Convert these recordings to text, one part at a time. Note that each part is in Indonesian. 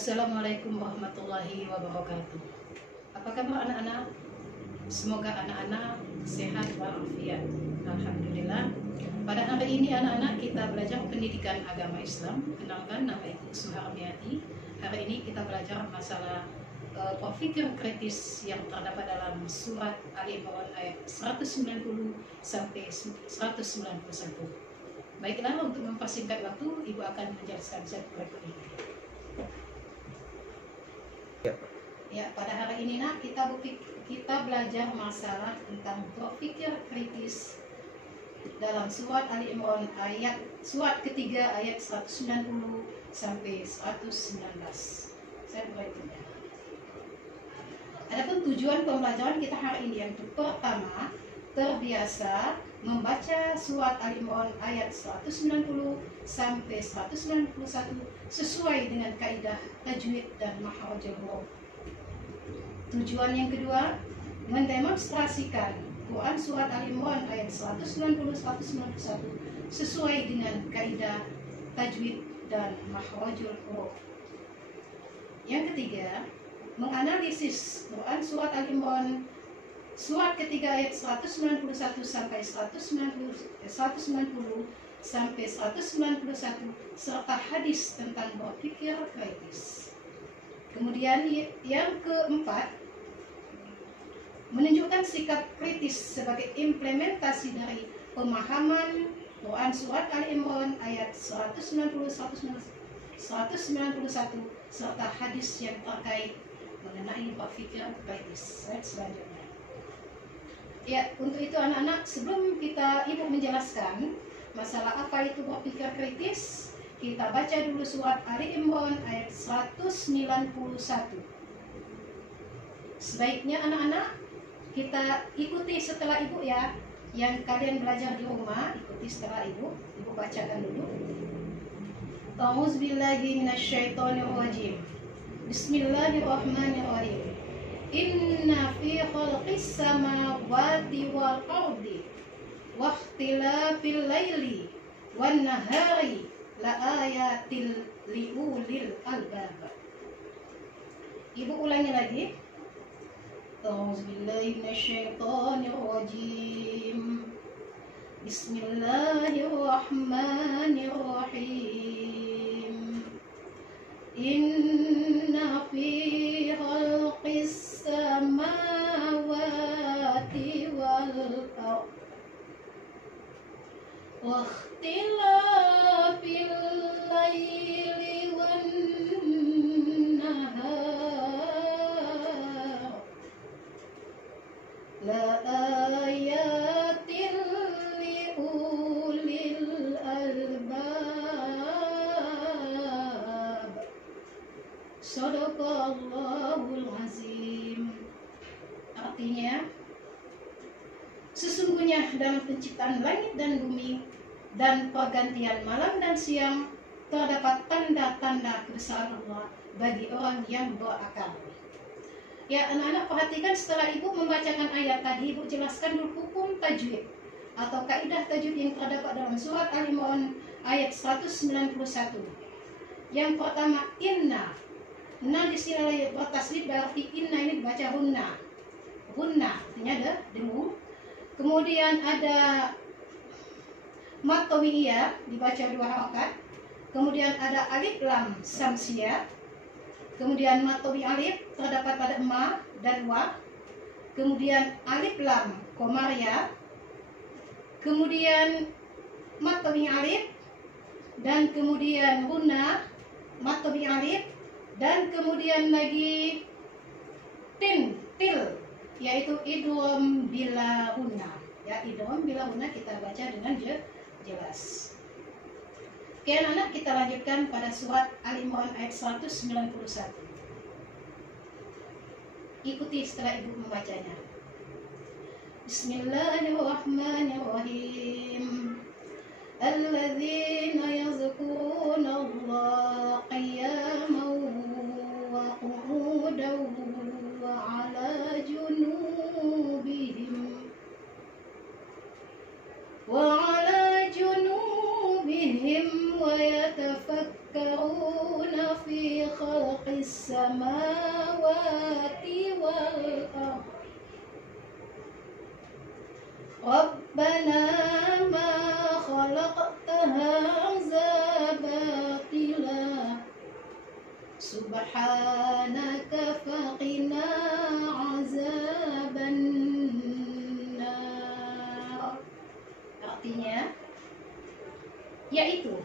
Assalamualaikum warahmatullahi wabarakatuh. Apa kabar anak-anak? Semoga anak-anak sehat walafiat. Alhamdulillah. Pada hari ini anak-anak kita belajar pendidikan agama Islam. Kenalkan, nama Ibu Suharmiati. Hari ini kita belajar masalah berpikir kritis yang terdapat dalam surat Ali Imran ayat 190 sampai 191. Baiklah, untuk mempersingkat waktu, Ibu akan menjelaskan slide berikut ini. Ya, pada hari ini kita belajar masalah tentang berpikir kritis dalam surat Ali Imran surat ketiga ayat 190 sampai 119. Saya berikutnya. Adapun tujuan pembelajaran kita hari ini yang pertama, terbiasa membaca surat Ali Imran ayat 190 sampai 191 sesuai dengan kaidah tajwid dan makhrajul huruf. Tujuan yang kedua, mendemonstrasikan Quran surat Ali Imran ayat 190-191 sesuai dengan kaidah tajwid dan makhrajul huruf. Yang ketiga, menganalisis Quran surat Ali Imran surat ketiga ayat 191 sampai 190 sampai 191 serta hadis tentang berpikir kritis. Kemudian yang keempat, menunjukkan sikap kritis sebagai implementasi dari pemahaman Quran surat Ali Imran ayat 190-191 serta hadis yang terkait mengenai berpikir kritis. Slide selanjutnya. Ya, untuk itu anak-anak, sebelum Ibu menjelaskan masalah apa itu berpikir kritis, kita baca dulu surat Ali Imran ayat 191. Sebaiknya anak-anak kita ikuti setelah Ibu ya. Yang kalian belajar di rumah, ikuti setelah Ibu. Ibu bacakan dulu. A'udzubillahi minasyaitonirrajim. Bismillahirrahmanirrahim. Inna fi khalqis samawati wal ardi wa ikhtilafil laili wan nahari la ayatil liulil albab. Ibu ulangi lagi. A'udzubillahi minasyaitonirrajim. Bismillahirrahmanirrahim. Inna fi khalqis samawati wal ardi wa ikhtilafil laili wan nahar la ayatil liulil albab. Shadaqallahul azim. Artinya, sesungguhnya dalam penciptaan langit dan bumi dan pergantian malam dan siang terdapat tanda-tanda kebesaran Allah bagi orang yang berakal. Ya, anak-anak perhatikan, setelah Ibu membacakan ayat tadi, Ibu jelaskan dulu hukum tajwid atau kaidah tajwid yang terdapat dalam surat Ali Imran ayat 191. Yang pertama, inna. Nah, di sini bertasydid, berarti inna ini dibaca hunna. Hunna artinya ada dengung. Kemudian ada mat tawiyah dibaca 2 harakat. Kemudian ada alif lam samsiyah. Kemudian mat tawiyah alif terdapat pada ma dan wa. Kemudian alif lam komariah. Kemudian mat tawiyah alif dan kemudian hunna mat tawiyah alif dan kemudian lagi til yaitu idgham bila hunna. Ya, idgham bila hunna kita baca dengan jelas. Oke anak-anak, kita lanjutkan pada surat Ali Imran ayat 191. Ikuti setelah Ibu membacanya. Bismillahirrahmanirrahim. Alladzina yazkuruna Allah qiyaman wa qu'udan wa 'ala junubihim ويتفكرون في خلق samawati wal ardh Rabbana ma khalaqta hadza batila subhanaka faqina azaban nar. Artinya yaitu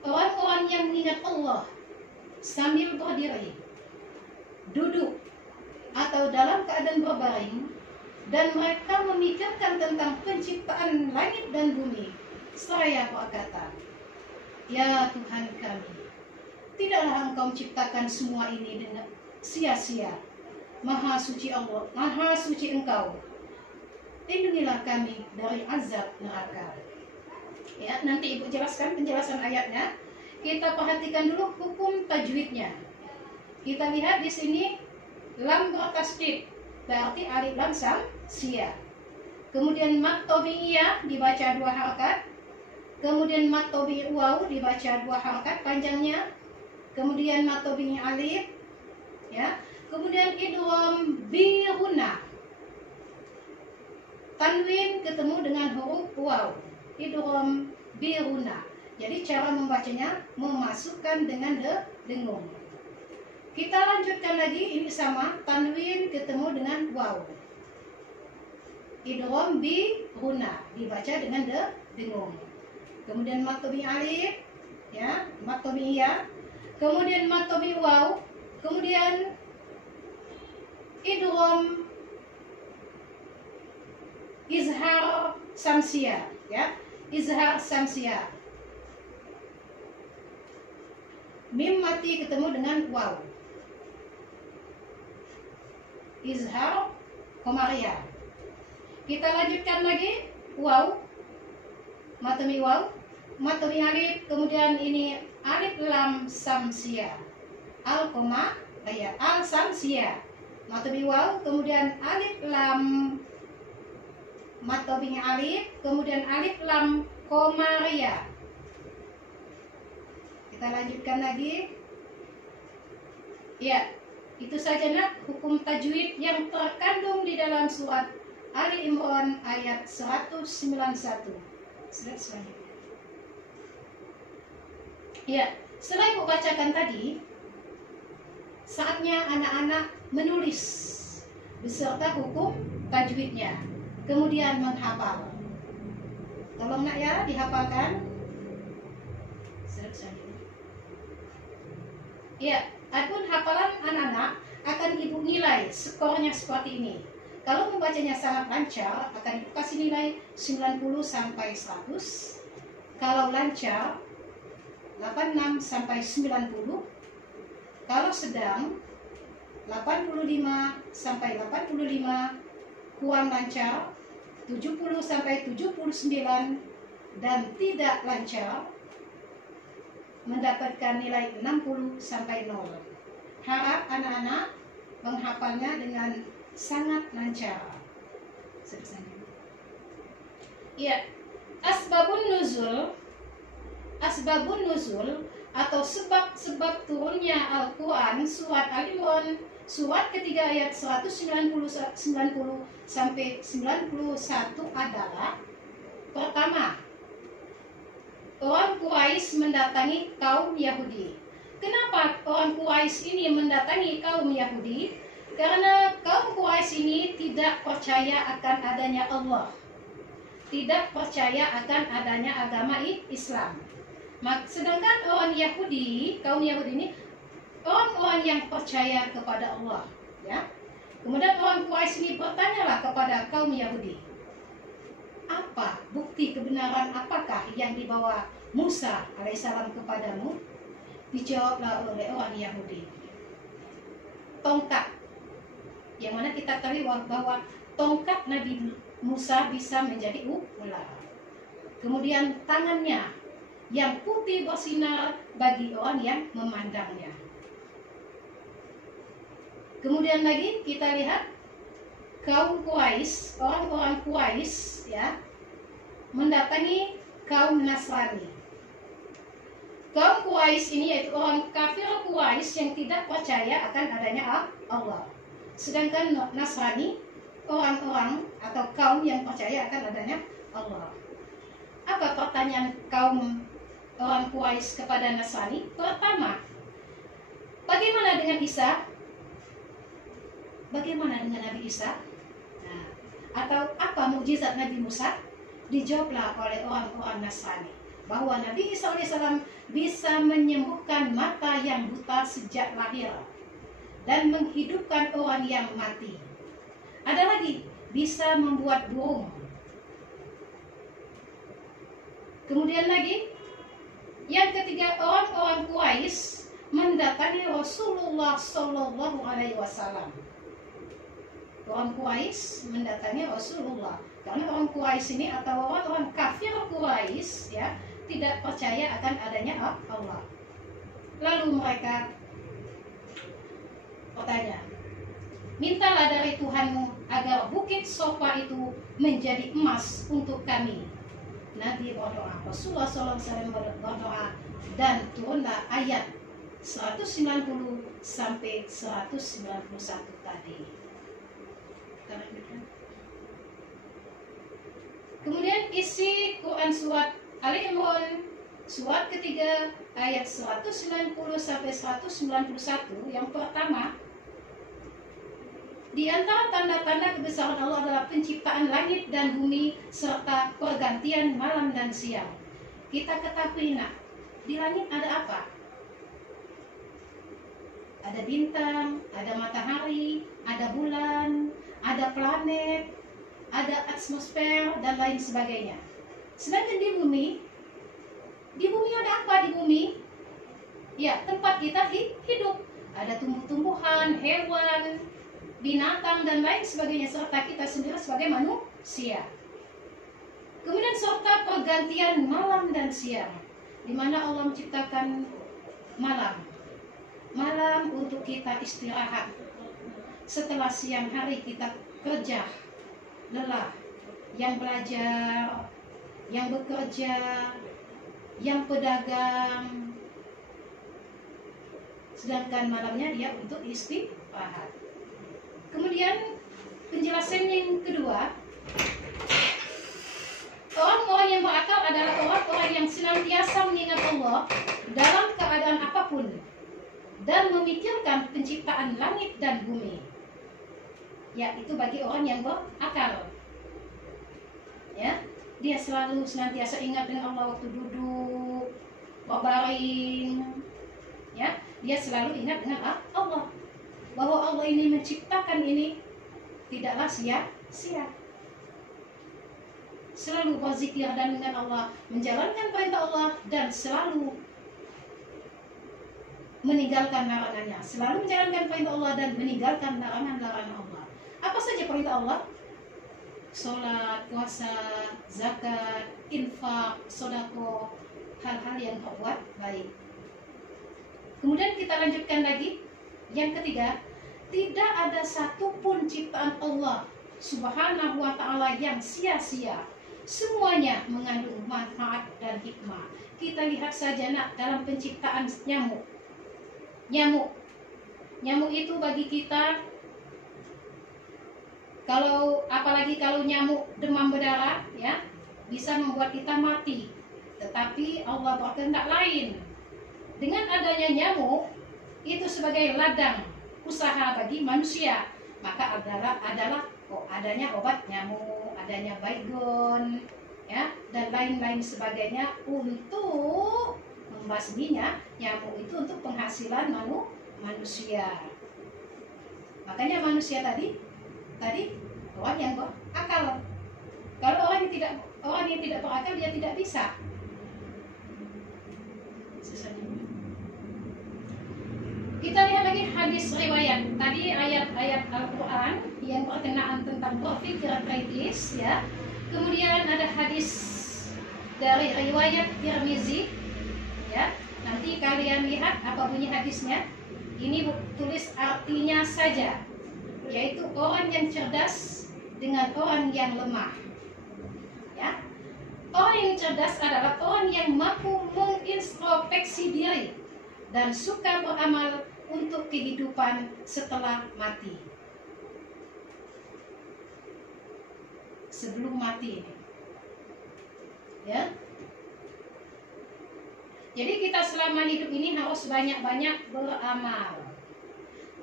orang-orang yang mengingat Allah sambil berdiri, duduk, atau dalam keadaan berbaring, dan mereka memikirkan tentang penciptaan langit dan bumi, seraya berkata, Ya Tuhan kami, tidaklah Engkau menciptakan semua ini dengan sia-sia. Maha suci Allah, maha suci Engkau. Lindungilah kami dari azab neraka. Ya, nanti Ibu jelaskan penjelasan ayatnya. Kita perhatikan dulu hukum tajwidnya. Kita lihat di sini lam bertasdid, berarti alif lam samsia. Kemudian mat tabi'iyah dibaca 2 harakat. Kemudian mat tabi'i waw dibaca 2 harakat panjangnya. Kemudian mat tabi'i alif, ya. Kemudian idgham bi ghunna. Tanwin ketemu dengan huruf waw. Idgham bi ghunna. Jadi cara membacanya memasukkan dengan dengung. Kita lanjutkan lagi, ini sama, tanwin ketemu dengan waw. Idgham bi ghunna dibaca dengan dengung. Kemudian mat tabi'i alif, ya, mat tabi'iyah. Kemudian mat tabi'i waw. Kemudian idgham izhar samsia, ya, izhar samsia. Mim mati ketemu dengan waw. Izhar komariah. Kita lanjutkan lagi waw, matami waw, matami alif, kemudian ini alif lam samsia, al koma ya, al samsia, matami waw, kemudian alif lam matami alif, kemudian alif lam komariah. Kita lanjutkan lagi. Ya, itu saja nak hukum tajwid yang terkandung di dalam surat Ali Imran ayat 191. Slide selanjutnya. Ya, setelah Ibu bacakan tadi, saatnya anak-anak menulis beserta hukum tajwidnya, kemudian menghafal. Tolong nak ya, dihafalkan. Slide selanjutnya. Ya, adapun hafalan anak-anak akan Ibu nilai skornya seperti ini. Kalau membacanya sangat lancar, akan Ibu kasih nilai 90 sampai 100. Kalau lancar, 86 sampai 90. Kalau sedang, 85 sampai 85. Kurang lancar, 70 sampai 79. Dan tidak lancar, mendapatkan nilai 60 sampai 0. Harap anak-anak menghafalnya dengan sangat lancar. Ya, asbabun nuzul atau sebab-sebab turunnya Al-Quran surat Al-Imran surat ketiga ayat 190 sampai 91 adalah: pertama, orang Quraisy mendatangi kaum Yahudi. Kenapa orang Quraisy ini mendatangi kaum Yahudi? Karena kaum Quraisy ini tidak percaya akan adanya Allah, tidak percaya akan adanya agama Islam. Sedangkan orang Yahudi, kaum Yahudi ini orang-orang yang percaya kepada Allah, ya. Kemudian orang Quraisy ini bertanyalah kepada kaum Yahudi, apa bukti kebenaran apakah yang dibawa Musa alaihissalam kepadamu? Dijawablah oleh orang Yahudi, tongkat. Yang mana kita tahu bahwa tongkat Nabi Musa bisa menjadi ular. Kemudian tangannya yang putih bersinar bagi orang yang memandangnya. Kemudian lagi kita lihat kaum Quraisy, orang-orang Quraisy, ya, mendatangi kaum Nasrani. kaum Quraisy ini, yaitu orang kafir Quraisy yang tidak percaya akan adanya Allah. Sedangkan Nasrani, orang-orang atau kaum yang percaya akan adanya Allah. Apa pertanyaan kaum orang Quraisy kepada Nasrani? Pertama, bagaimana dengan Isa? Bagaimana dengan Nabi Isa? Nah, atau apa mukjizat Nabi Musa? Dijawablah oleh orang-orang Nasrani bahwa Nabi Isa AS bisa menyembuhkan mata yang buta sejak lahir dan menghidupkan orang yang mati. Ada lagi, bisa membuat burung. Kemudian lagi, yang ketiga, orang-orang Quraisy mendatangi Rasulullah Shallallahu Alaihi Wasallam. Orang Quraisy mendatangi Rasulullah karena orang Quraisy ini atau orang-orang kafir Quraisy ya tidak percaya akan adanya Allah. Lalu mereka bertanya, mintalah dari Tuhanmu agar bukit Sofa itu menjadi emas untuk kami. Nabi berdoa, Rasulullah SAW berdoa, dan turunlah ayat 190 sampai 191 tadi. Kemudian isi Quran surat Ali Imran surat ketiga ayat 190 sampai 191. Yang pertama, di antara tanda-tanda kebesaran Allah adalah penciptaan langit dan bumi serta pergantian malam dan siang. Kita ketahui nak, di langit ada apa? Ada bintang, ada matahari, ada bulan, ada planet, ada atmosfer dan lain sebagainya. Sedangkan di bumi ada apa di bumi? Ya, tempat kita hidup. Ada tumbuh-tumbuhan, hewan, binatang dan lain sebagainya, serta kita sendiri sebagai manusia. Kemudian serta pergantian malam dan siang, di mana Allah menciptakan malam untuk kita istirahat. Setelah siang hari kita kerja, lelah, yang belajar, yang bekerja, yang pedagang. Sedangkan malamnya dia untuk istirahat. Kemudian penjelasan yang kedua, orang-orang yang berakal adalah orang-orang yang senantiasa mengingat Allah dalam keadaan apapun dan memikirkan penciptaan langit dan bumi. Ya, itu bagi orang yang berakal. Ya, dia selalu senantiasa ingat dengan Allah waktu duduk, berbaring. Ya, dia selalu ingat dengan Allah. Bahwa Allah ini menciptakan ini tidaklah sia-sia. Selalu berzikir dan dengan Allah, menjalankan perintah Allah dan selalu meninggalkan larangannya. Selalu menjalankan perintah Allah dan meninggalkan larangan-larangan Allah. Apa saja perintah Allah? Sholat, puasa, zakat, infak, sedekah, hal-hal yang berbuat baik. Kemudian kita lanjutkan lagi. Yang ketiga, tidak ada satupun ciptaan Allah Subhanahu wa ta'ala yang sia-sia. Semuanya mengandung manfaat dan hikmah. Kita lihat saja nak dalam penciptaan nyamuk. Nyamuk itu bagi kita, apalagi kalau nyamuk demam berdarah, ya, bisa membuat kita mati. Tetapi Allah berkehendak lain. Dengan adanya nyamuk itu sebagai ladang usaha bagi manusia, maka adalah adanya obat nyamuk, adanya baygon, ya, dan lain-lain sebagainya untuk membasminya nyamuk itu untuk penghasilan manusia. Makanya manusia tadi orang yang berakal. Kalau orang yang tidak berakal, dia tidak bisa. Kita lihat lagi hadis riwayat. Tadi ayat-ayat Al-Quran yang berkenaan tentang berpikir kritis, ya. Kemudian ada hadis dari riwayat Tirmizi, ya. Nanti kalian lihat apa bunyi hadisnya. Ini tulis artinya saja, yaitu orang yang cerdas dengan orang yang lemah, ya. Orang yang cerdas adalah orang yang mampu mengintrospeksi diri dan suka beramal untuk kehidupan setelah mati. Sebelum mati ini. Ya. Jadi kita selama hidup ini harus banyak-banyak beramal.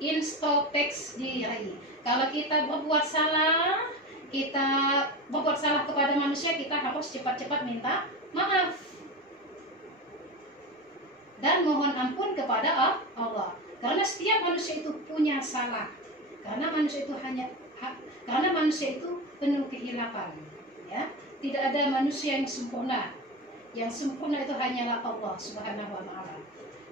Introspeksi diri. Kalau kita berbuat salah kepada manusia, kita harus cepat-cepat minta maaf dan mohon ampun kepada Allah. Karena setiap manusia itu punya salah. Karena manusia itu penuh kehilapan. Ya, tidak ada manusia yang sempurna. Yang sempurna itu hanyalah Allah Subhanahu wa Ta'ala.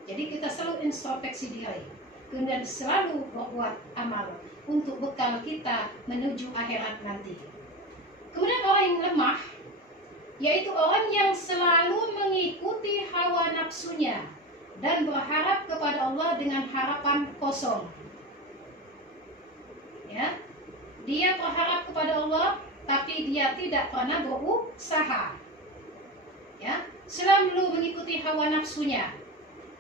Jadi kita selalu introspeksi diri, kemudian selalu berbuat amal untuk bekal kita menuju akhirat nanti. Kemudian orang yang lemah, yaitu orang yang selalu mengikuti hawa nafsunya dan berharap kepada Allah dengan harapan kosong. Ya, dia berharap kepada Allah, tapi dia tidak pernah berusaha. Ya, selalu mengikuti hawa nafsunya.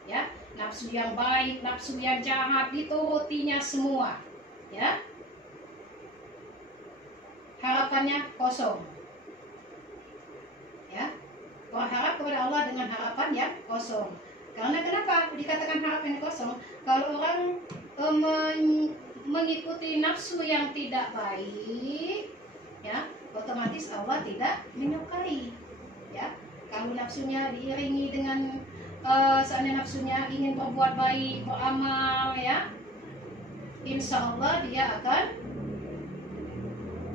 Ya, nafsu yang baik, nafsu yang jahat, diturutinya semua. Ya, harapannya kosong. Ya, berharap kepada Allah dengan harapan yang kosong. Karena kenapa dikatakan harapan kosong? Kalau orang mengikuti nafsu yang tidak baik, ya, otomatis Allah tidak menyukai. Ya, kalau nafsunya diiringi dengan seandainya nafsunya ingin berbuat baik, beramal, ya, insya Allah dia akan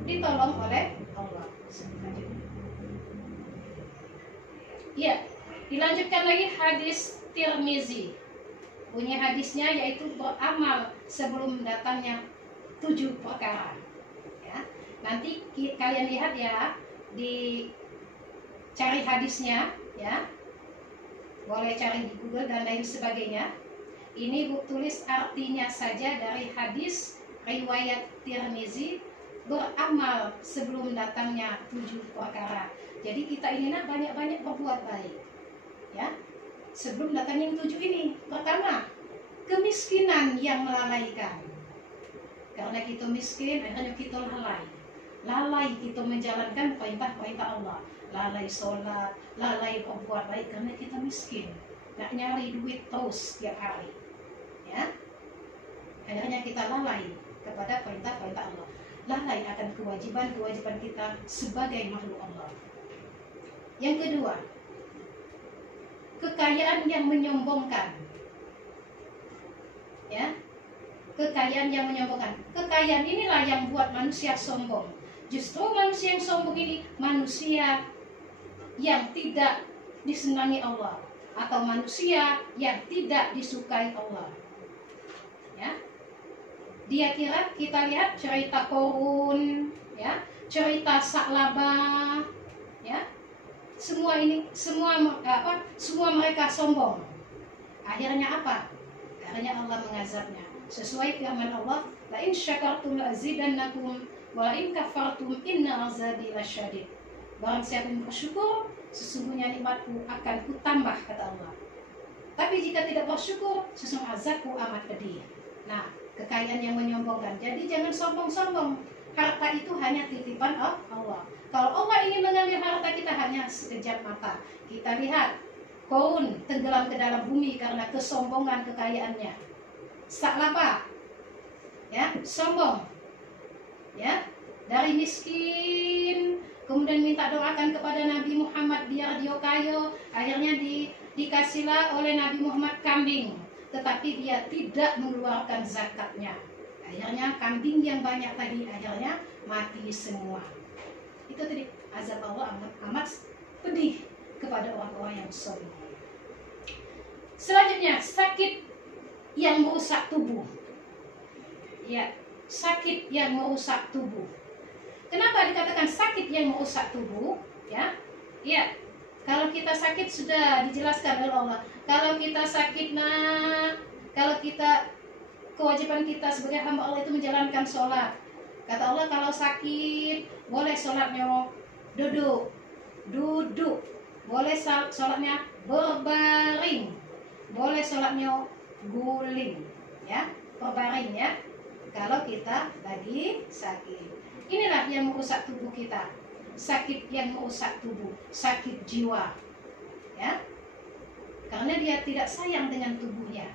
ditolong oleh Allah. Ya, dilanjutkan lagi hadis Tirmizi. Bunyi hadisnya yaitu beramal sebelum datangnya 7 perkara. Ya, nanti kalian lihat ya di cari hadisnya, ya, boleh cari di Google dan lain sebagainya. Ini tulis artinya saja dari hadis riwayat Tirmizi, beramal sebelum datangnya 7 perkara. Jadi kita ini nak banyak-banyak berbuat baik, ya, sebelum datangnya yang 7 ini. Pertama, kemiskinan yang melalaikan. Karena kita miskin, akhirnya kita lalai kita menjalankan perintah-perintah Allah. Lalai sholat, lalai berbuat baik karena kita miskin, nak nyari duit terus setiap hari, ya. Akhirnya kita lalai kepada perintah-perintah Allah, lalai akan kewajiban-kewajiban kita sebagai makhluk Allah. Yang kedua, kekayaan yang menyombongkan, ya, kekayaan yang menyombongkan. Kekayaan inilah yang buat manusia sombong. Justru manusia yang sombong ini manusia yang tidak disenangi Allah, atau manusia yang tidak disukai Allah. Ya, dia kira, kita lihat cerita Korun, ya, cerita Sa'labah, ya, semua mereka sombong. Akhirnya apa? Akhirnya Allah mengazabnya. Sesuai firman Allah, la in syakartum la azidannakum wa la in kafartum inna azabi lasyadid. Barang siapa yang bersyukur, sesungguhnya nikmatku akan kutambah, kata Allah. Tapi jika tidak bersyukur, sesungguhnya azabku amat pedih. Nah, kekayaan yang menyombongkan. Jadi jangan sombong-sombong. Harta itu hanya titipan Allah. Kalau Allah ingin mengambil harta kita hanya sekejap mata. Kita lihat Korun tenggelam ke dalam bumi karena kesombongan kekayaannya. Sa'labah, ya, sombong, ya, dari miskin, kemudian minta doakan kepada Nabi Muhammad biar dia kaya. Akhirnya dikasihlah oleh Nabi Muhammad kambing, tetapi dia tidak mengeluarkan zakatnya. Akhirnya kambing yang banyak tadi akhirnya mati semua. Itu tadi azab Allah amat pedih kepada orang-orang yang sombong. Selanjutnya, sakit yang merusak tubuh. Ya, sakit yang merusak tubuh. Kenapa dikatakan sakit yang merusak tubuh? Ya, ya. Kalau kita sakit sudah dijelaskan oleh Allah. Kalau kita sakit, kalau kita kewajiban kita sebagai hamba Allah itu menjalankan sholat. Kata Allah kalau sakit boleh sholatnya duduk, duduk, boleh sholatnya berbaring, boleh sholatnya guling, ya, berbaring ya. Kalau kita lagi sakit, inilah yang merusak tubuh kita, sakit yang merusak tubuh, sakit jiwa, ya, karena dia tidak sayang dengan tubuhnya,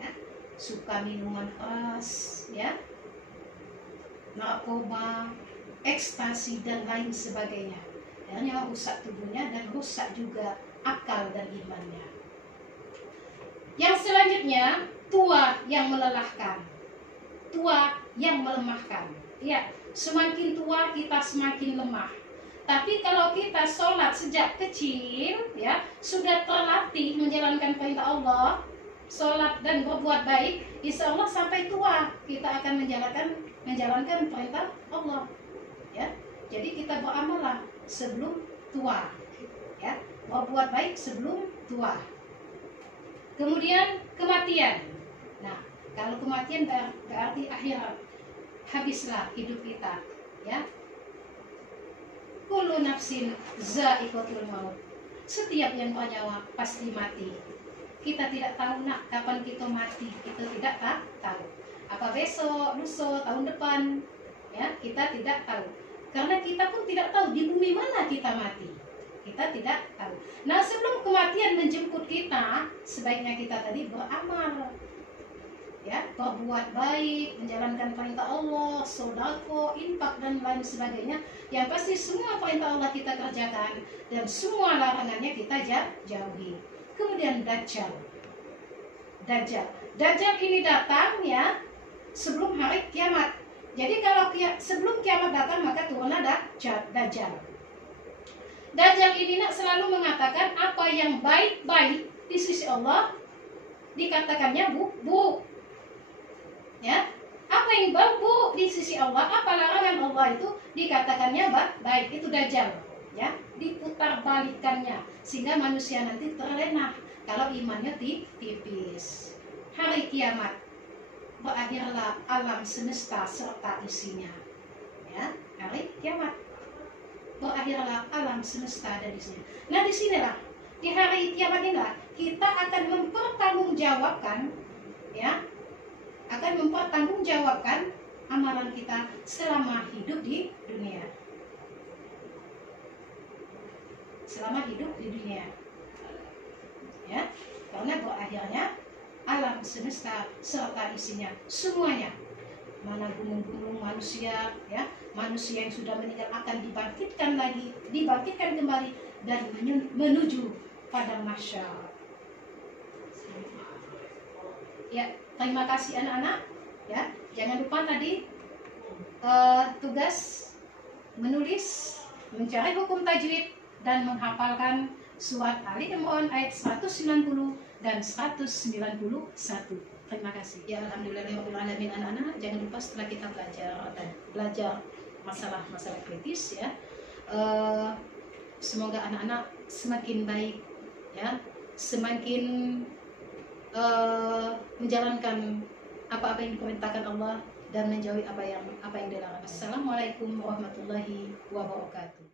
ya. Suka minuman keras, ya, narkoba, ekstasi dan lain sebagainya. Akhirnya rusak tubuhnya dan rusak juga akal dan imannya. Yang selanjutnya, tua yang melelahkan, tua yang melemahkan. Ya, semakin tua kita semakin lemah. Tapi kalau kita sholat sejak kecil, ya, sudah terlatih menjalankan perintah Allah, sholat dan berbuat baik, insya Allah sampai tua kita akan menjalankan perintah Allah, ya. Jadi kita beramallah sebelum tua, ya, berbuat baik sebelum tua. Kemudian kematian. Nah, kalau kematian berarti akhirat, habislah hidup kita, ya. Kullu nafsin za'iqatul maut. Setiap yang bernyawa pasti mati. Kita tidak tahu nak kapan kita mati, kita tidak tahu. Apa besok, lusa, tahun depan, ya, kita tidak tahu. Karena kita pun tidak tahu di bumi mana kita mati. Kita tidak tahu. Nah, sebelum kematian menjemput kita, sebaiknya kita tadi beramal, ya, berbuat baik, menjalankan perintah Allah, sedekah, infak dan lain sebagainya. Yang pasti semua perintah Allah kita kerjakan dan semua larangannya kita jauhi. Kemudian Dajjal. Dajjal ini datang, ya, sebelum hari kiamat. Jadi kalau sebelum kiamat datang maka turun ada Dajjal. Dajjal ini selalu mengatakan apa yang baik-baik di sisi Allah dikatakannya buruk. Ya, apa yang buruk di sisi Allah, apa larangan Allah itu dikatakannya baik. Itu Dajjal, ya, diputarbalikannya sehingga manusia nanti terlena kalau imannya tipis. Hari kiamat berakhirlah alam semesta serta isinya, ya, hari kiamat berakhirlah alam semesta dan isinya. Nah, disinilah di hari kiamat inilah kita akan mempertanggungjawabkan, ya, akan mempertanggungjawabkan amalan kita selama hidup di dunia. Selama hidup di dunia, ya, karena berakhirnya alam semesta serta isinya semuanya, mana gunung-gunung manusia, ya, manusia yang sudah meninggal akan dibangkitkan kembali dan menuju pada mahsyar. Ya, terima kasih anak-anak, ya. Jangan lupa tadi tugas menulis, mencari hukum tajwid dan menghafalkan surat Ali Imran ayat 190 dan 191. Terima kasih. Ya, alhamdulillahirobbilalamin anak-anak. Jangan lupa setelah kita belajar masalah kritis, ya. Semoga anak-anak semakin baik, ya, semakin menjalankan apa-apa yang diperintahkan Allah dan menjauhi apa yang dilarang. Assalamualaikum warahmatullahi wabarakatuh.